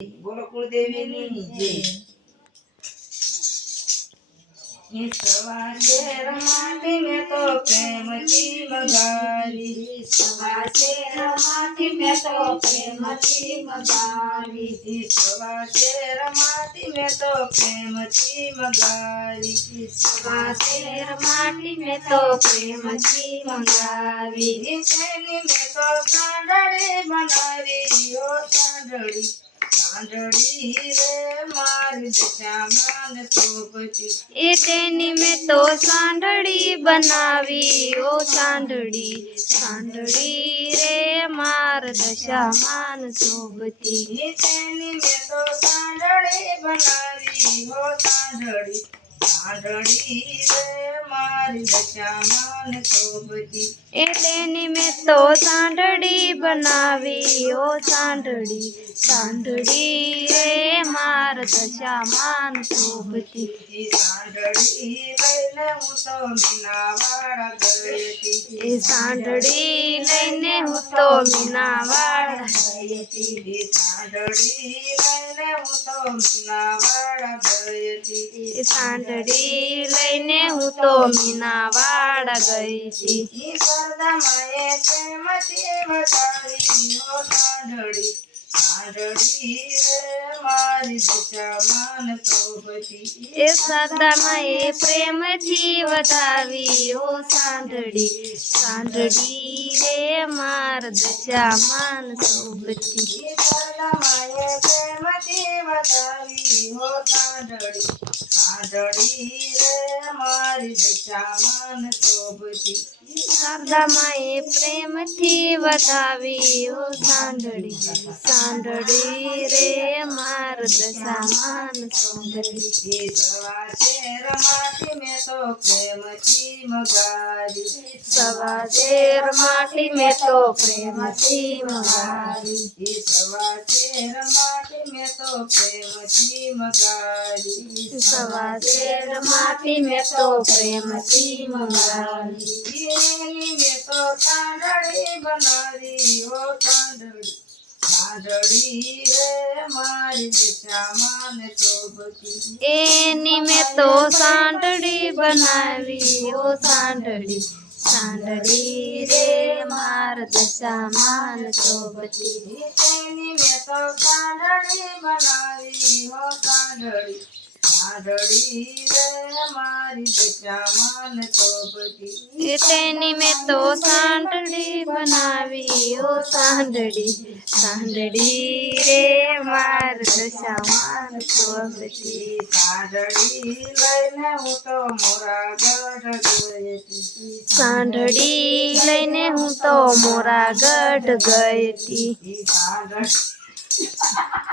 બોલો કુળદેવીની જય। સવા શેર માંથી મેં તો પ્રેમથી મગાવી, સવા શેર માંથી મેં તો પ્રેમથી મગાવી, સવા શેર માંથી મેં તો પ્રેમથી મગાવી, સવા શેર માંથી મેં તો પ્રેમથી મંગાવી, તેની મેં તો સાંડળી બનાવી, ઓ સાંડળી સાંડળી રે મારી દશામાં શોભતી। તેની મેં તો સાંડળી બનાવી, ઓ સાંડળી સાંડળી રે માર દશામાન શોભતી। તેની મેં તો સાંડળી બનાવી, ઓ સાંડળી સાંડળી રે મારી દશામાન શોભતી। તેની મેં તો સાંડળી બનાવી, ઓ સાંડળી સાંડળી રે માર દશામાન શોભતી। સાંડળી લઈને હું તો મીનાવાડા ગઈ હતી, સાંડળી લઈને હું તો મીનાવાડા ગઈ હતી, સાંડળી લઈને હું તો મીનાવાડા ગઈ હતી, સાંડળી લઈને હું તો મીનાવાડા ગઈ હતી। સરદામાએ પ્રેમથી વધારી, ઓ સાંડળી સાંડળી રે મારી દશામાન શોભતી। સરદામાએ પ્રેમથી વધાવી, ઓ સાંડળી સાંડળી રે માર દશામાન શોભતી। સરદામાએ પ્રેમથી વધાવી, ઓ સાંડળી સાંડળી રે મારી દશામાન શોભતી। સરદામાએ પ્રેમથી વધાવી, ઓ સાંડળી સાંડળી રે માર દશામાન શોભતી। સવા શેર માંથી મેં તો પ્રેમથી મગાવી, સવા શેર માંથી મેં તો પ્રેમથી મંગાવી, સવા શેર માંથી મેં તો પ્રેમથી મગાવી, સવા શેર માંથી મેં તો પ્રેમથી મંગાવી, એની મેં તો સાંડળી બનાવી, ઓ સાંડળી સાંડળી રે મારી દશામાન શોભતી। એની મેં તો સાંડળી બનાવી, ઓ સાંડળી સાંડળી રે માર દશામાન શોભતી। તેની મેં તો સાંડળી બનાવી, ઓ સાંડળી સાંડળી રે મારી દશામાન શોભતી। તેની મેં તો સાંડળી બનાવી, ઓ સાંડળી સાંડળી રે માર દશામાન શોભતી। સાંડળી લઈને હું તો મોરાગઢ ગઈ હતી, સાંડળી લઈને હું તો મોરાગઢ ગઈ હતી, સાંડળી